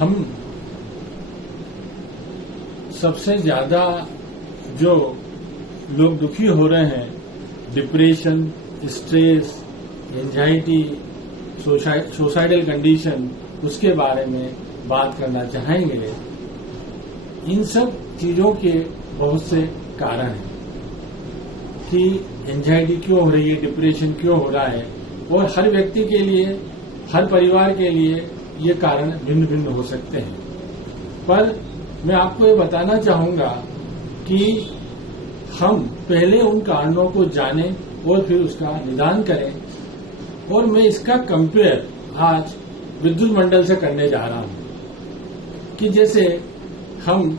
हम सबसे ज्यादा जो लोग दुखी हो रहे हैं, depression, stress, anxiety, suicidal condition, उसके बारे में बात करना चाहेंगे। इन सब चीजों के बहुत से कारण हैं कि एंजाइटी क्यों हो रही है, डिप्रेशन क्यों हो रहा है, और हर व्यक्ति के लिए, हर परिवार के लिए ये कारण भिन्न भिन्न हो सकते हैं। पर मैं आपको ये बताना चाहूंगा कि हम पहले उन कारणों को जानें और फिर उसका निदान करें। और मैं इसका कंपेयर आज विद्युत मंडल से करने जा रहा हूं कि जैसे हम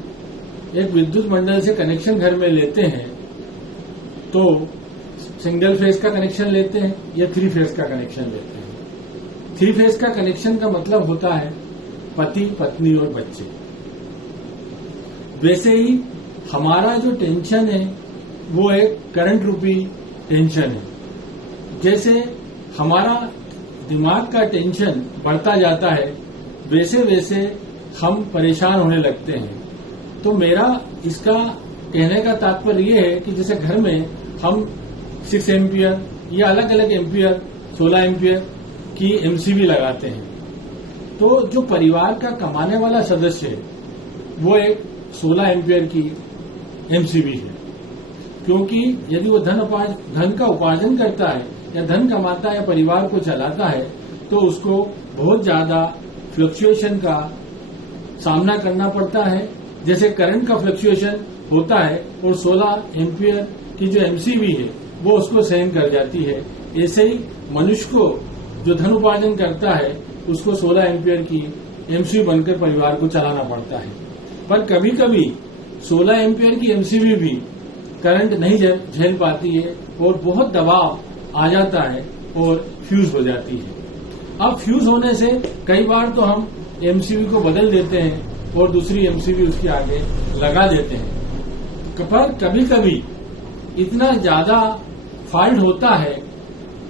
एक विद्युत मंडल से कनेक्शन घर में लेते हैं तो सिंगल फेज का कनेक्शन लेते हैं या 3 फेज का कनेक्शन लेते हैं। 3 फेज का कनेक्शन का मतलब होता है पति, पत्नी और बच्चे। वैसे ही हमारा जो टेंशन है वो एक करंट रूपी टेंशन है। जैसे हमारा दिमाग का टेंशन बढ़ता जाता है वैसे वैसे हम परेशान होने लगते हैं। तो मेरा इसका कहने का तात्पर्य ये है कि जैसे घर में हम 6 एम्पियर या अलग अलग एम्पियर, 16 एम्पियर की एमसीबी लगाते हैं, तो जो परिवार का कमाने वाला सदस्य है वो एक 16 एम्पियर की एमसीबी है। क्योंकि यदि वो धन का उपार्जन करता है या धन कमाता है या परिवार को चलाता है तो उसको बहुत ज्यादा फ्लक्चुएशन का सामना करना पड़ता है। जैसे करंट का फ्लक्चुएशन होता है और 16 एम्पियर की जो एमसीबी है वो उसको सहन कर जाती है। ऐसे ही मनुष्य को जो धन उपार्जन करता है उसको 16 एम्पियर की एमसीबी बनकर परिवार को चलाना पड़ता है। पर कभी कभी 16 एम्पियर की एमसीबी भी करंट नहीं झेल पाती है और बहुत दबाव आ जाता है और फ्यूज हो जाती है। अब फ्यूज होने से कई बार तो हम एमसीबी को बदल देते हैं और दूसरी एमसीबी उसके आगे लगा देते हैं। पर कभी कभी इतना ज्यादा फॉल्ट होता है,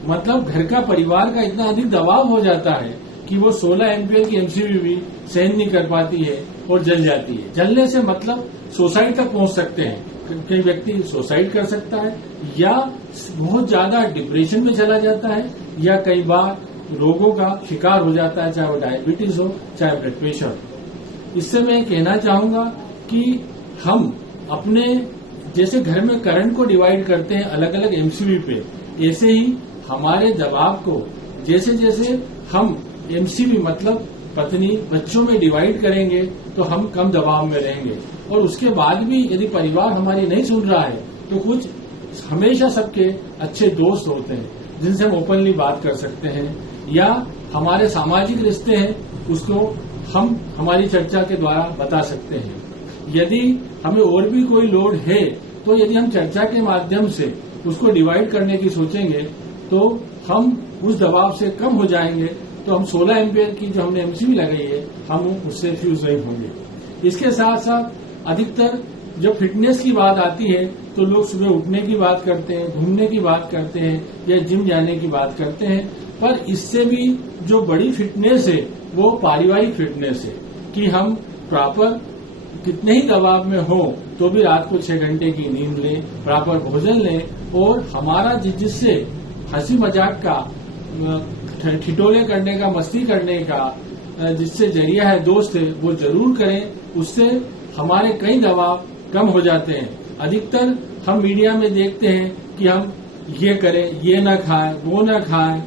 मतलब घर का परिवार का इतना अधिक दबाव हो जाता है कि वो 16 एम्पियर की एमसीबी भी सहन नहीं कर पाती है और जल जाती है। जलने से मतलब सुसाइड तक पहुंच सकते हैं। कई व्यक्ति सुसाइड कर सकता है या बहुत ज्यादा डिप्रेशन में चला जाता है या कई बार रोगों का शिकार हो जाता है, चाहे वो डायबिटीज हो चाहे ब्लड प्रेशर। इससे मैं कहना चाहूंगा कि हम अपने जैसे घर में करंट को डिवाइड करते हैं अलग अलग एमसीबी पे, ऐसे ही हमारे दबाव को जैसे जैसे हम एमसीबी मतलब पत्नी, बच्चों में डिवाइड करेंगे तो हम कम दबाव में रहेंगे। और उसके बाद भी यदि परिवार हमारी नहीं सुन रहा है तो कुछ हमेशा सबके अच्छे दोस्त होते हैं जिनसे हम ओपनली बात कर सकते हैं, या हमारे सामाजिक रिश्ते हैं उसको हम हमारी चर्चा के द्वारा बता सकते हैं। यदि हमें और भी कोई लोड है तो यदि हम चर्चा के माध्यम से उसको डिवाइड करने की सोचेंगे तो हम उस दबाव से कम हो जाएंगे। तो हम 16 एम्पियर की जो हमने एमसीबी लगाई है हम उससे फ्यूज नहीं होंगे। इसके साथ साथ अधिकतर जब फिटनेस की बात आती है तो लोग सुबह उठने की बात करते हैं, घूमने की बात करते हैं या जिम जाने की बात करते हैं। पर इससे भी जो बड़ी फिटनेस है वो पारिवारिक फिटनेस है कि हम प्रॉपर कितने ही दबाव में हो तो भी रात को 6 घंटे की नींद लें, प्रॉपर भोजन लें और हमारा जिससे हंसी मजाक का, ठिठोले करने का, मस्ती करने का जिससे जरिया है, दोस्त है, वो जरूर करें। उससे हमारे कई दबाव कम हो जाते हैं। अधिकतर हम मीडिया में देखते हैं कि हम ये करें, ये ना खाएं, वो ना खाएं,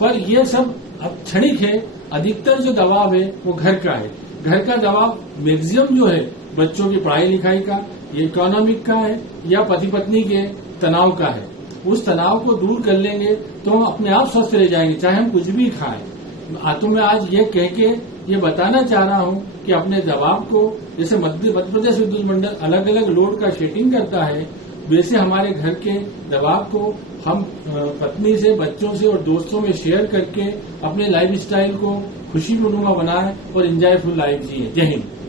पर ये सब अब क्षणिक है। अधिकतर जो दबाव है वो घर का है। घर का दबाव मैक्सिमम जो है बच्चों की पढ़ाई लिखाई का, इकोनॉमिक का है या पति पत्नी के तनाव का है। उस तनाव को दूर कर लेंगे तो हम अपने आप स्वस्थ रह जाएंगे, चाहे हम कुछ भी खाएं। तो मैं आज ये कह के ये बताना चाह रहा हूं कि अपने दबाव को, जैसे मध्य प्रदेश विद्युत मंडल अलग अलग लोड का शेडिंग करता है, वैसे हमारे घर के दबाव को हम पत्नी से, बच्चों से और दोस्तों में शेयर करके अपने लाइफ स्टाइल को खुशीनुमा बनाएं और एंजॉयफुल लाइफ जिए। जय हिंद।